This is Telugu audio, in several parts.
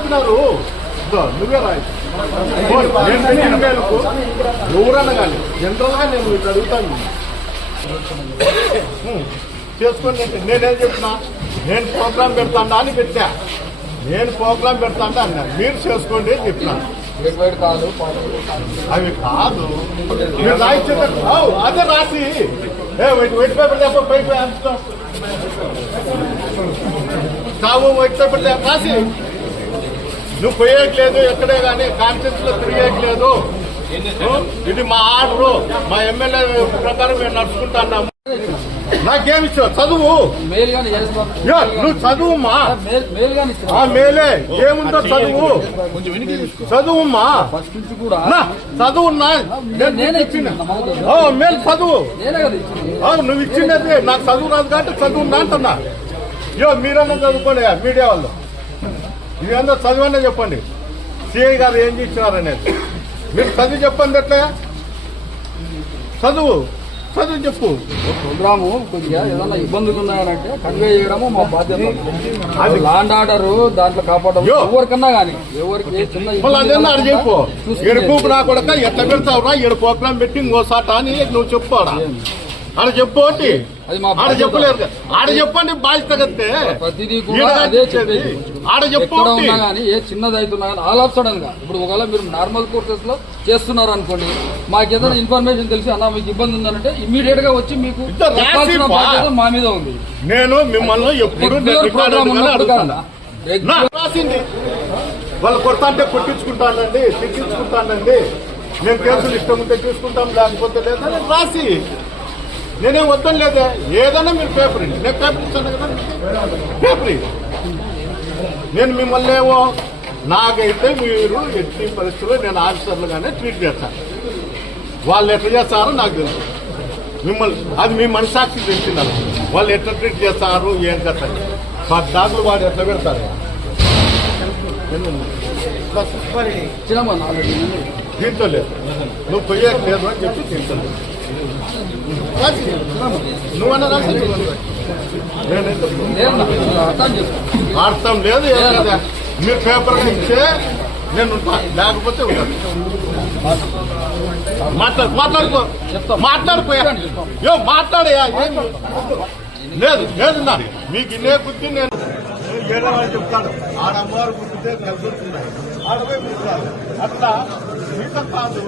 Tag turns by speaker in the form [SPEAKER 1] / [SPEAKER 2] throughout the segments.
[SPEAKER 1] చెప్పినారు నువ్వే రాయి నేను పెట్టిన మేరకు ఎవరన్నా కానీ జనరల్గా నేను ఇట్లా అడుగుతాను. చేసుకొని చేసుకోండి నేనేం చెప్పినా? నేను ప్రోగ్రామ్ పెడతాను అని పెట్టా. నేను ప్రోగ్రామ్ పెడతాడా అన్నా. మీరు చేసుకోండి అని చెప్పినా.
[SPEAKER 2] కాదు
[SPEAKER 1] అవి కాదు. మీరు రాయించే అదే రాసి. ఏ వైట్ వైట్ పేపర్ లేకపోతే పైపు కావు వైట్ పేపర్ లేకపోతే రాసి. నువ్వు పోయేయట్లేదు ఎక్కడే కానీ కాన్ఫరెన్స్లో తిరిగేయట్లేదు ఇది మా ఆర్డరు మా ఎమ్మెల్యే ప్రకారం మేము నడుచుకుంటున్నాము నాకేమి ఇచ్చావు చదువు. నువ్వు చదువుమ్మా
[SPEAKER 2] మేల్ గాని
[SPEAKER 1] ఆ మేలే ఏముందో చదువు.
[SPEAKER 2] నమ్మకం.
[SPEAKER 1] ఓ మేలు చదువు. నువ్వు ఇచ్చినది. నాకు చదువు రాదు కాబట్టి చదువు అంటున్నా. యో మీరన్నా చదువుకోండి మీడియా వాళ్ళు. ఇదేందో చదువన్నా చెప్పండి. సిఐ గారు ఏం చేసినారనేది మీరు చదువు చెప్పండి ఎట్లా? చదువు. చదువు చెప్పు.
[SPEAKER 2] ప్రోగ్రాము కొద్దిగా ఏదైనా ఇబ్బందులు ఉన్నాయంటే కన్వే చేయడము మా బాధ్యత. అది లాండ్ ఆర్డర్ దాంట్లో కాపాడడం. ఎవరికన్నా కానీ ఎవరికి ఏ చిన్న
[SPEAKER 1] చెప్పు. ఎడుపు నా కొడక ఎట్లా పెడతావురా? ఏడు ప్రోగ్రామ్ పెట్టి ఇంకోసాట అని నువ్వు చెప్పు ఆడ చెప్పు
[SPEAKER 2] మా
[SPEAKER 1] ఆడ. చెప్పలేరు. ఆడ చెప్పండి బాధ్యత కడితే ఆడ చెప్పు
[SPEAKER 2] ఎక్కడ
[SPEAKER 1] ఒకటి.
[SPEAKER 2] ఉన్నా కానీ ఏ చిన్నది అవుతున్నా కానీ ఆల్ ఆఫ్ సడన్గా. ఇప్పుడు ఒకవేళ మీరు నార్మల్ కోర్సెస్లో చేస్తున్నారు అనుకోండి మాకు ఏదైనా ఇన్ఫర్మేషన్ తెలిసి అన్న మీకు ఇబ్బంది ఉందంటే ఇమీడియట్గా వచ్చి మీకు మా మీద ఉంది.
[SPEAKER 1] నేను మిమ్మల్ని ఎప్పుడు రాసింది. వాళ్ళు కొడతా అంటే కొట్టించుకుంటానండి తిట్టించుకుంటానండి. మేము కేసులు ఇష్టం ఉంటే చూసుకుంటాం లేకపోతే లేదా రాసి. నేనేం వద్దని లేదే. ఏదైనా మీరు పేపర్ ఇవ్వండి. నేను పేపర్ ఇస్తాను కదా. పేపర్. నేను మిమ్మల్ని ఏమో నాకైతే మీరు ఎట్టి పరిస్థితుల్లో నేను ఆఫీసర్లుగానే ట్రీట్ చేస్తాను వాళ్ళు ఎట్లా చేస్తారో నాకు తెలుసు. మిమ్మల్ని అది మీ మనసాక్షి తెలిసినారు వాళ్ళు ఎట్లా ట్రీట్ చేస్తారు ఏం చేస్తారు పద్దాకులు వాడు ఎట్లా పెడతారు? దీంతో లేదు. నువ్వు పోయేట్లేదు అని చెప్పి లేదు. రాసి. నువ్వన్నా
[SPEAKER 2] అర్థం
[SPEAKER 1] లేదు మీ పేపర్ ఇచ్చే నేను లేకపోతే మాట్లాడు మాట్లాడుకో. మాట్లాడుకోయా మాట్లాడయా లేదు. లేదు నాది మీకు ఇన్నే బుద్ధి నేను పేదవాళ్ళు చెప్తాడు ఆడ అమ్మవారు గుర్తుంటే కలిసి ఆడపై ఆడపోయి అట్లా మీతో కాదు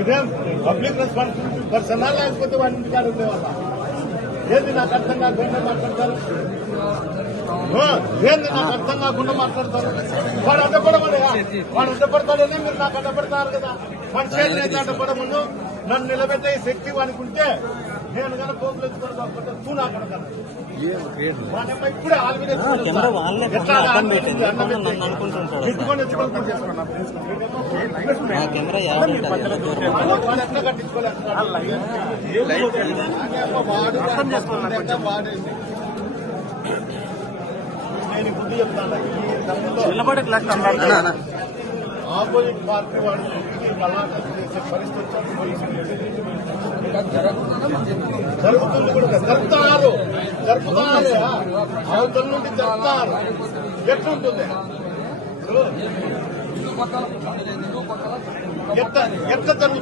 [SPEAKER 1] ఇదేం పబ్లిక్ రెస్పాన్సిబిలిటీ పర్సనల్ లేకపోతే వాడి ఇంటికారు ఉండేవాళ్ళ? ఏది నాకు అర్థం కాకుండా మాట్లాడతారు? ఏంది నాకు అర్థం కాకుండా మాట్లాడతారు? వాడు అడ్డపడమనయా వాడు అడ్డపడతాడని మీరు నాకు అడ్డపడతారు కదా. వాడి చేతులు అయితే అడ్డపడమను. నన్ను నిలబెట్టే శక్తి వానికి ఉంటే నేను ఎత్తుకొని తూ నాకు అడగను. ఇప్పుడే. ఎట్లా అన్నం
[SPEAKER 3] పెట్టింది.
[SPEAKER 1] పెట్టి, అన్నం
[SPEAKER 3] నన్ను
[SPEAKER 1] పెట్టి,
[SPEAKER 3] అనుకుంటుంటాడు.
[SPEAKER 1] ఎత్తుకొని ఎత్తుకొని పనిచేస్తున్నాను.
[SPEAKER 3] ఆ కెమెరా యాడుంటది దూరం
[SPEAKER 1] వాడు ఎట్లా కట్టించుకోలేకపోతున్నాడు? వాడు బుద్ధి చెప్తాను ఈ తప్పులో ఆపోజిట్ పార్టీ ఇంటికి బలాన్ని చేసే పరిస్థితి. జరుగుతుంది కూడా. జరుపుతారు జరుపుతారు అవతల నుండి జరుపుతారు ఎట్లుంటుంది ఎట్ట జరుగుతుంది?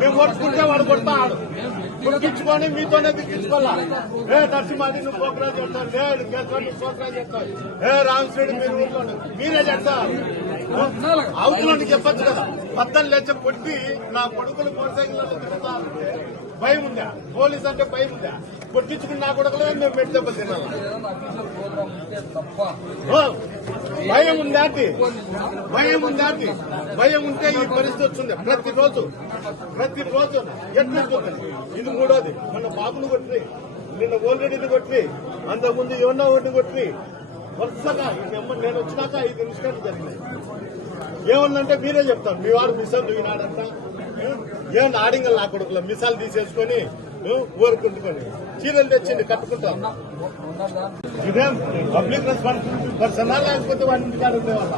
[SPEAKER 1] మేము కొట్టుకుంటే వాడు కొడతాడు. కొట్టించుకొని మీతోనే దిక్కించుకోవాలా ఏ నరసింహాది నువ్వు పోకరా చేస్తావు. ఏ కేశవ నువ్వు పోకరా చేస్తావు. ఏ రామశ్రీడు మీరు. మీరే చేస్తారు. అవతలని చెప్పొచ్చు కదా. పద్దలు లేచ కొట్టి నా కొడుకులు మోటార్ సైకిల్ తిరుగుతారు భయం ఉందా? పోలీస్ అంటే భయం ఉందా? కొట్టించుకుని నా కొడుకులే మేము పెట్టి దెబ్బ తినాలా? భయం ఉందాటి భయం ఉందాటి భయం ఉంటే ఈ పరిస్థితి వచ్చింది ప్రతిరోజు ప్రతిరోజు ఎట్లుంటుంది ఇది మూడోది. మన బాబును కొట్టి నిన్న ఓల్రెడీని కొట్టి అంతకుముందు ఏమన్నా ఒకటి కొట్టి వరుసగా నెంబర్ నేను వచ్చినాక ఐదు ఇన్సిడెంట్లు జరిగినాయి. ఏమన్నంటే మీరే చెప్తాను మీ వాడు మిసాల్ దిగినాడంట ఏం ఆడింగల్ నా కొడుకుల? మిసాల్ తీసేసుకొని ఊరుకుంటుకొని చీరలు తెచ్చింది కట్టుకుంటాం ఇదేం పబ్లిక్ రెస్పాన్సిబిలిటీ పర్సనా లేకపోతే వాడి ఇంటికాడ ఉండేవాళ్ళ?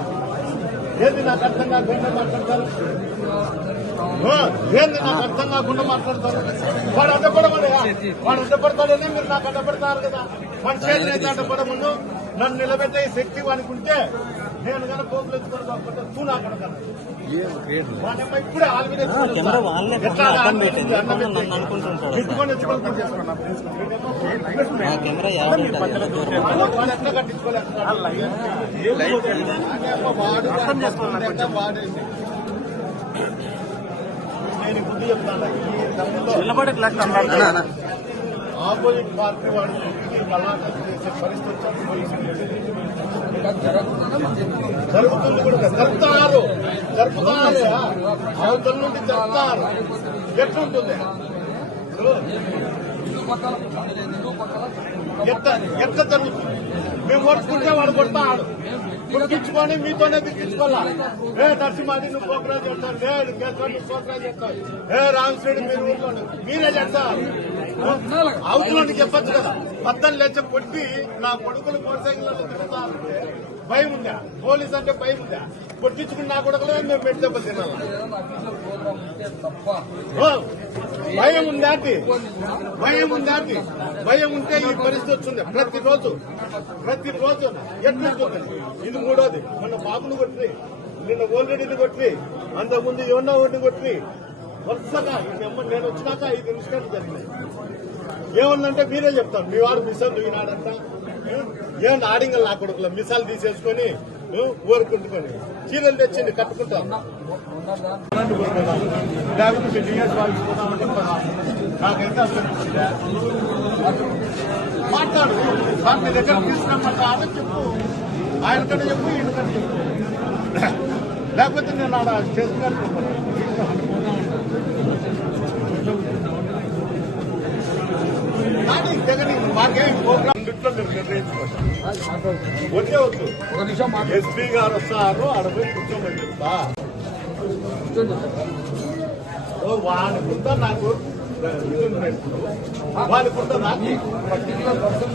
[SPEAKER 1] నాకు అర్థం కాకుండా మాట్లాడతారు? ఏంది నాకు అర్థం కాకుండా మాట్లాడతారు? వాడు అడ్డపడమని వాడు అడ్డపడతాడని మీరు నాకు అడ్డపడతారు కదా. వాడి చేతులు అయితే అడ్డపడముందు నన్ను నిలబెట్టే శక్తి వానికి ఉంటే నేను కనుక పోపులు ఎత్తుకొని కాకపోతే తూ నాకు అడగను. వాడేమో ఇప్పుడే. ఎత్తుకొని వచ్చి
[SPEAKER 3] దూరం.
[SPEAKER 1] వాడు ఎట్లా అర్థం వాడేది. నేను బుద్ధి చెప్తాను. ఆపోజిట్ పార్టీ వాడు గలాటా చేసే పరిస్థితి వచ్చింది జరుగుతుంది కూడా కదా. జరుపుతున్నారు జరుపుతున్నారు అవతల నుండి జరుపుతారు ఎట్లుంటుంది ఎట్లా జరుగుతుంది మేము కొట్టుకుంటే వాడు కొడతాడు. కొట్టించుకొని మీతోనే పిలిపించుకోవాలా ఏ నరసింహాది నువ్వు పోకరా చేస్తావు ఏ కేశవ నువ్వు పోకరా చేస్తావు ఏ రామశ్రీడు మీరు ఊరుకోండి. మీరే చేస్తారు. అవసరం చెప్పచ్చు కదా. పద్దలు లేచి కొట్టి నా కొడుకులు మోటార్ సైకిల్ తిరుగుతారు భయం ఉందా? పోలీస్ అంటే భయం ఉందా? కొట్టించుకుని నా కొడుకులే మేము పెట్టి దెబ్బలు తినాలా భయం ఉందాటి భయం ఉందాటి భయం ఉంటే ఈ పరిస్థితి వచ్చింది ప్రతిరోజు ప్రతిరోజు ఎట్లుంటుంది? ఇది మూడోది. మొన్న బాబును కొట్టి నిన్న ఓల్రెడీని కొట్టి అంతకుముందు ఎవరినో ఒకటి కొట్టి వరుసగా నేను వచ్చినాక ఐదు నిమిషాలు జరిగినాయి. ఏమన్నంటే మీరే చెప్తాను మీ వాడు మిసాల్ దిగినాడంట ఏమన్నా ఆడింగల్ నా కొడుకులో? మిసాలు తీసేసుకొని ఊరుకుంటుకొని చీరలు తెచ్చింది కట్టుకుంటాం లేకపోతే డిఎస్ వాళ్ళకి పోదామంటే నాకైతే అసలు మాట్లాడు సార్ మీ దగ్గర చెప్పు ఆయన కంటే చెప్పు ఈయన కంటే చెప్పు లేకపోతే నేను ఆడ స్టేషన్ గారికి కానీ మాకేం ప్రోగ్రామ్ ఇంట్లో మీరు నిర్ణయించుకోండి వచ్చే వద్దు ఎస్పీ గారు వస్తారు అడపై కూర్చోమని చెప్తా ఓ వాడుకుంటా నాకు ఇది